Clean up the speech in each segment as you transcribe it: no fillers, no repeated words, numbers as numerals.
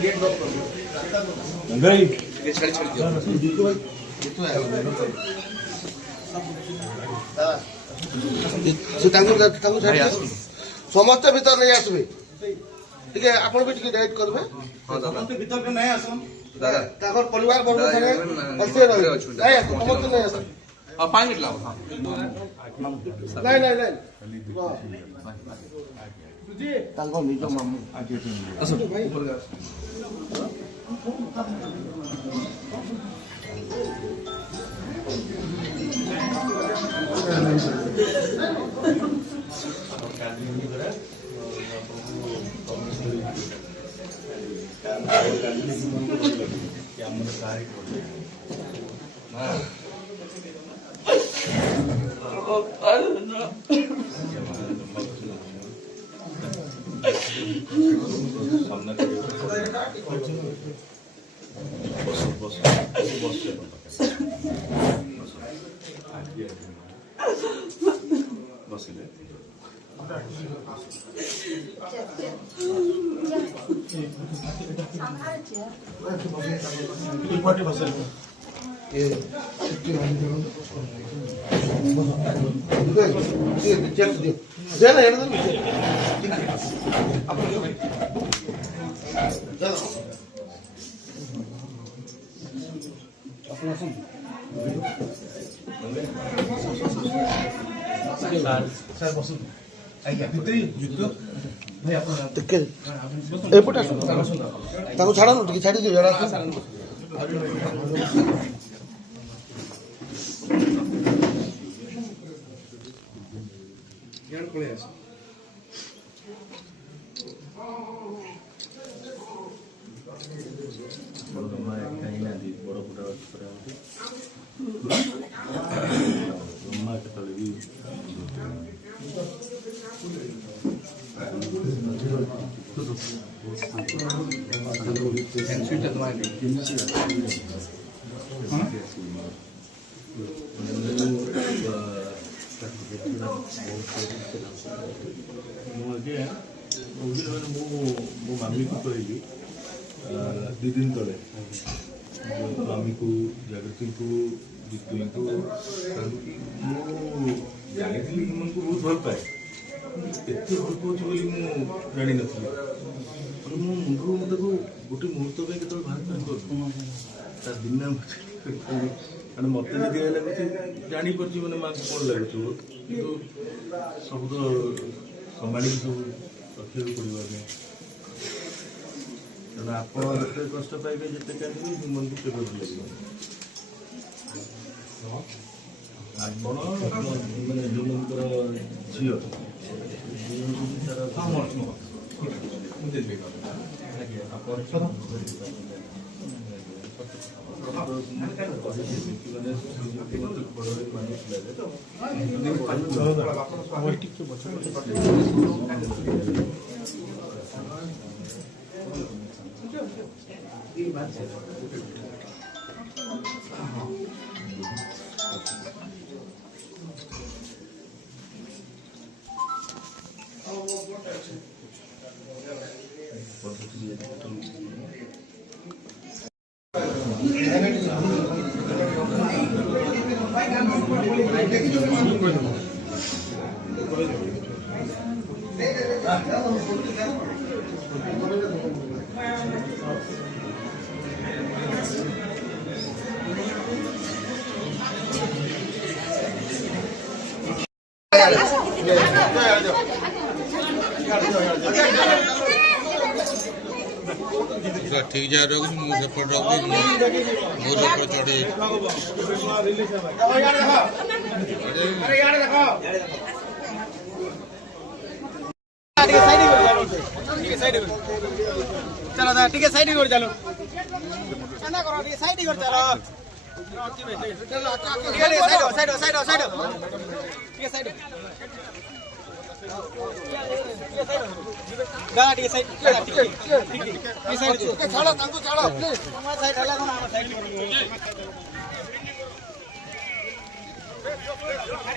gate lock कर दो भाई ये छड़ छड़ दियो जीतू भाई जीतू है से तांगु छड़ समस्त भीतर नहीं आसबे ठीक है आपण भी ठीक गाइड करबे हां दादा समस्त भीतर के नहीं आसन दादा ताकर परिवार वर्ग संगे बसे रहे नहीं समस्त नहीं आसन 5 मिनट लाओ हां नहीं तुझे तांगो निजो मामू आगे असो ऊपर गा छाड़ा छाड़ी दियो जरा मो मामी को कहली 2 दिन तले मामी को जागृति को जीतू को जानी मन को बहुत भल पाए एत भल पाँच बोली जानी नी मो मुंड मत गोटे मुहूर्त के बाहर कर दिन मत जी लगुच जापार मैंने माँ को कौन लगुच कि सब तो संभाली सब रखा पड़ा तेना आप कष्ट पाइबे जिते चाहिए मन को केवे लगे आपण मैंने जो मनकर झील ठीक जा रहा मुझे पड़ रहा चढ़े चलो ठीक है साइड कर चलो ना करो ठीक है साइड कर चलो ठीक है साइड साइड ठीक है साइड गाना ठीक है साइड ठीक है साइड छाड़ो तांको छाड़ो प्लीज हमारा साइड हला कोना साइड करो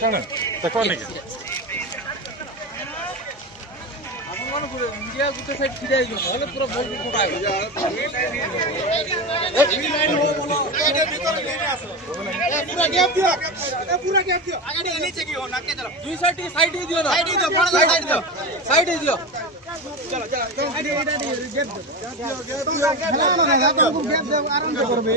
चलो तो कौन है इंडिया गुटे साइड छिड़ा ही नले पूरा बॉल को कोटा पूरा गैप दियो आगे नीचे की हो नाके चलो दुई साइड ही दियो ना साइड ही दियो साइड ही दियो चलो साइड गैप दियो ना तुमको गैप दे आराम से करबे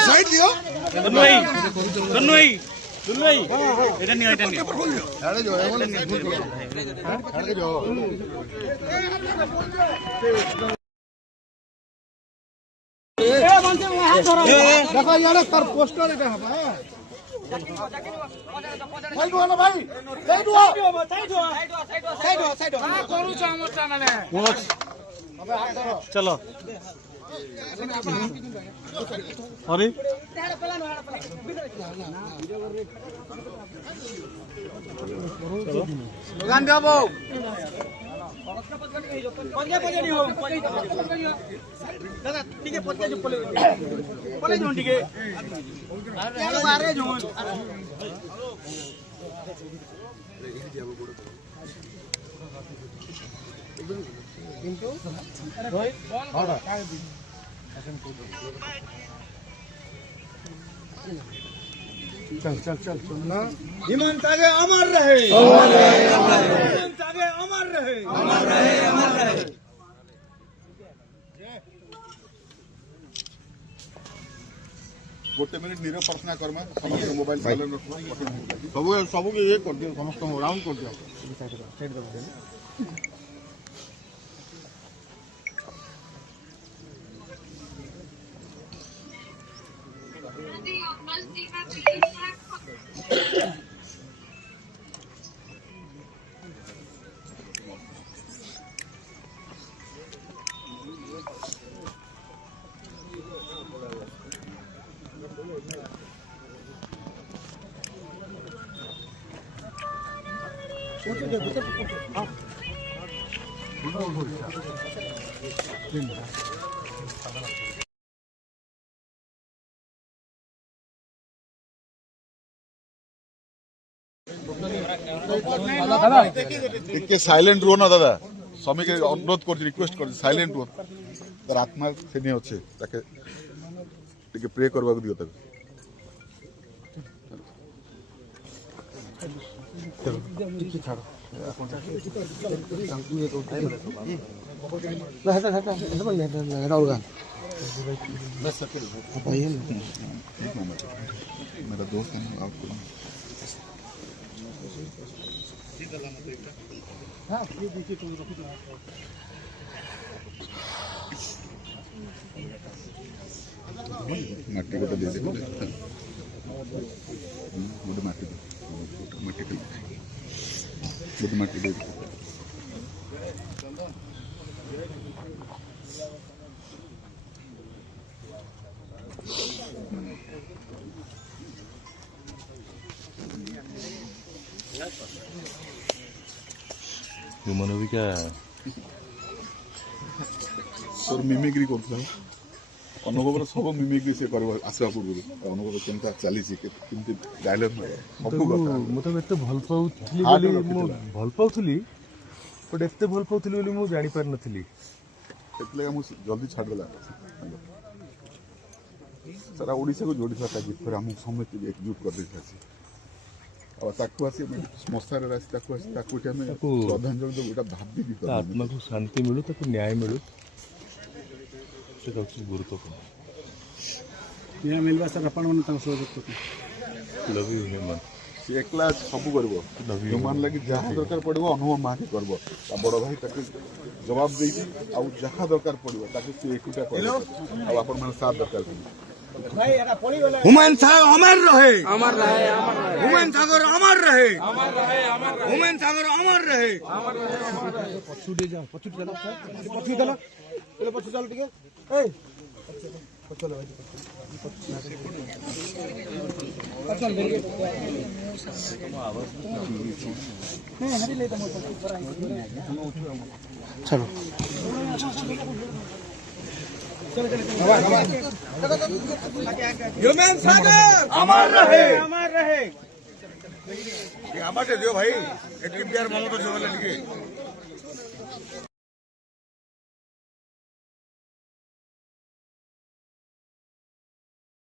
साइड दियो कन्नई এটা নিও আরে যাও এমন ভুল করো আরে যাও এ বন্ধু হাত ধরো দেখো ইয়ারে তার পোস্টার এটা হবে সাইড হলো ভাই সাইড করুছ আমার টানানে চলো अरे गान दिया बो पंजे हो दादा ठीक है पत्ते जो पले जो ठीक है अरे बारे जो किंतु रोहित हां चल ना हिमंत आगे अमर रहे हिमंत आगे अमर रहे गोटे मिनिट नीरव प्रार्थना करमा समस्त मोबाइल साइलेंट रखो सब के ये कर दियो समस्त राउंड कर दियो साइड दे ଟିକେ ସାଇଲେଣ୍ଟ ରୁହ ନା ଦାଦା ସ୍ୱାମୀକେ ଅନୁରୋଧ କରୁଛି ରିକ୍ୱେଷ୍ଟ କରୁଛି ସାଇଲେଣ୍ଟ ରୁହ ତାର ଆତ୍ମା ସେଠି ଅଛି ତାକେ ଟିକେ ପ୍ରେ କରିବାକୁ ଦିଅ ତାକୁ मेरा दोस्त है आपको मट्टी गोटे दे गोटे मट्टी गोटे मट्टी दे मन भी क्या सर मिमिक्री करता अनुभव सब मिमिक्री से आसवा पूर्व अनुभव केमता चली डायलॉग मतलब एत भल पाऊली बट एत भल पाऊली मुझे जानी पार नथली जल्दी छाड़देला सारा ओडिशा को जोड़ी था गीत पर हमको समस्त एकजुट कर देता श्मशान श्रद्धांजलि भावी आत्मा को शांति मिलू ताको न्याय मिलू से गुरुत्वपूर्ण न्याय मिलवा सर अपन मन सहयोग लव यू ह्यूमन से एकला सब करबो ह्यूमन लगी जहाँ दरकार पड़ो अनुभव माके करबो बड़ भाई ताके जवाब देती आ जहाँ दरकार पड़ो ताके से एकुटा करबो आ अपन मन साथ दरकार हुमायूं सागर अमर रहे हुमायूं सागर अमर रहे हुमायूं सागर अमर रहे पछुटे जाओ पछुटे चलो पछुटे चलो चलो पछुटे चलो ठीक है ए चलो चल बेरे नहीं हरी ले तो चलो ह्यूमन सागर अमर रहे आबाटे दियो भाई एक प्यार ममता जो